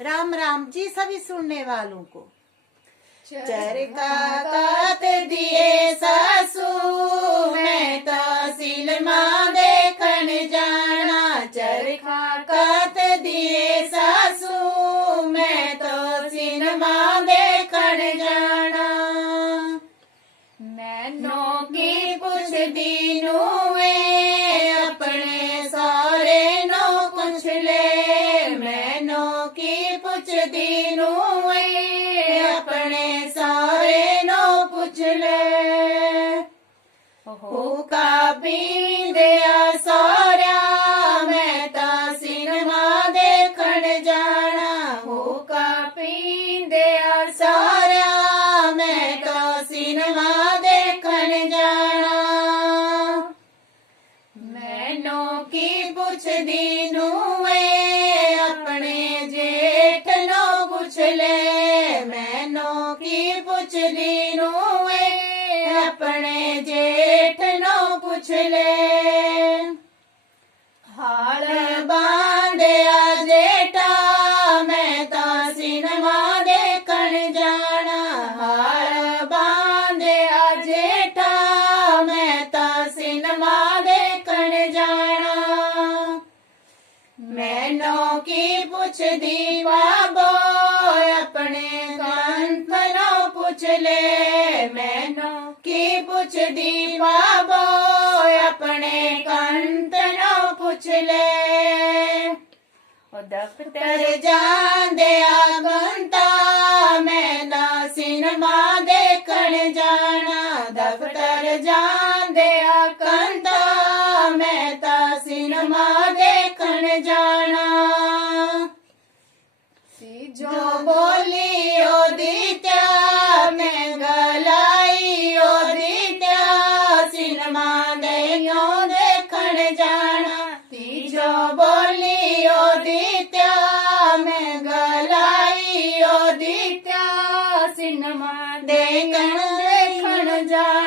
राम राम जी सभी सुनने वालों को। चरखा कात दिए सासू मैं तहसील मां देखण जाना। चरखा कात दिए सासू मैं तहसील मां देखण जाना। मैनू की पुछदी नूए अपने सारे नो कुछ ले। मैनू की पुछदी नूए अपने सारे नो पुछ ले। हुका पींदिया सौरिया मैं तां सिनेमा देखण जाना। हुका पींदिया सौरिया मैं तां सिनेमा देखण जाना। मैनू की पुछदी नूए अपने जेठ नो पुछ ले। मैनू की पुछदी नूए अपने जेठ नो पुछ ले। हाल बांधिया जेठा मैं तां सिनेमा देखण जाना। हाल बांधिया जेठा मैं तां सिनेमा देखण जाना। मैनू की पुछदी बाबो अपने कंथ नो पुछ ले। मैनू की पुछदी बाबो अपने कंथ नो पुछ ले। दफ्तर जांदिया कंता मैं तां सिनेमा देखण जाना। दफ्तर जांदिया कंता मैं तां सिनेमा देखण जाना। जो बोली ओदी त्या मैं गलाई ओदी त्या सिनेमा देयो देखण जाना। तीजो बोली ओदी त्या मैं गलाई ओदी त्या सिनेमा देखण जाना।